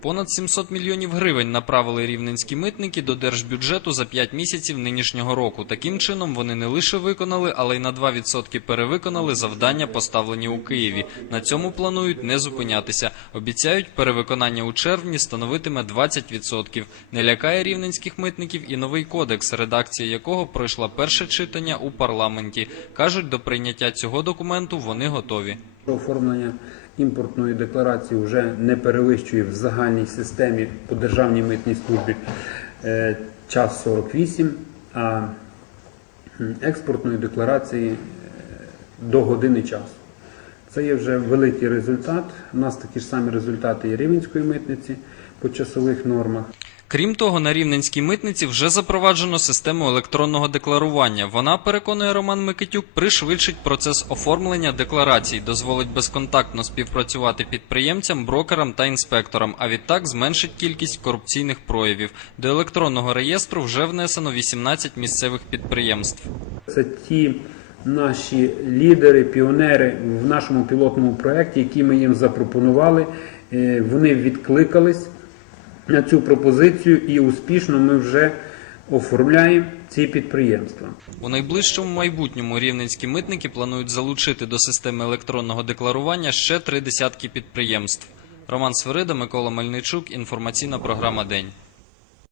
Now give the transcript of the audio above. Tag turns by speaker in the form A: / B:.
A: Понад 700 мільйонів гривень направили рівненські митники до держбюджету за 5 місяців нинішнього року. Таким чином вони не лише виконали, але й на 2% перевиконали завдання, поставлені у Києві. На цьому планують не зупинятися. Обіцяють, перевиконання у червні становитиме 20%. Не лякає рівненських митників і новий кодекс, редакція якого пройшла перше читання у парламенті. Кажуть, до прийняття цього документу вони готові.
B: Оформлення імпортної декларації вже не перевищує в загальній системі по державній митній службі е, час 48, а експортної декларації е, до години часу. Це є вже великий результат. У нас такі ж самі результати і Рівненської митниці по часових нормах.
A: Крім того, на рівненській митниці вже запроваджено систему електронного декларування. Вона, переконує Роман Микитюк, пришвидшить процес оформлення декларацій, дозволить безконтактно співпрацювати підприємцям, брокерам та інспекторам, а відтак зменшить кількість корупційних проявів. До електронного реєстру вже внесено 18 місцевих підприємств.
B: Це ті наші лідери, піонери в нашому пілотному проєкті, які ми їм запропонували. Е, Вони відкликались цю пропозицію і успішно ми вже оформляємо ці підприємства.
A: У найближчому майбутньому рівненські митники планують залучити до системи електронного декларування ще три десятки підприємств. Роман Свирида, Микола Мельничук. Інформаційна програма День.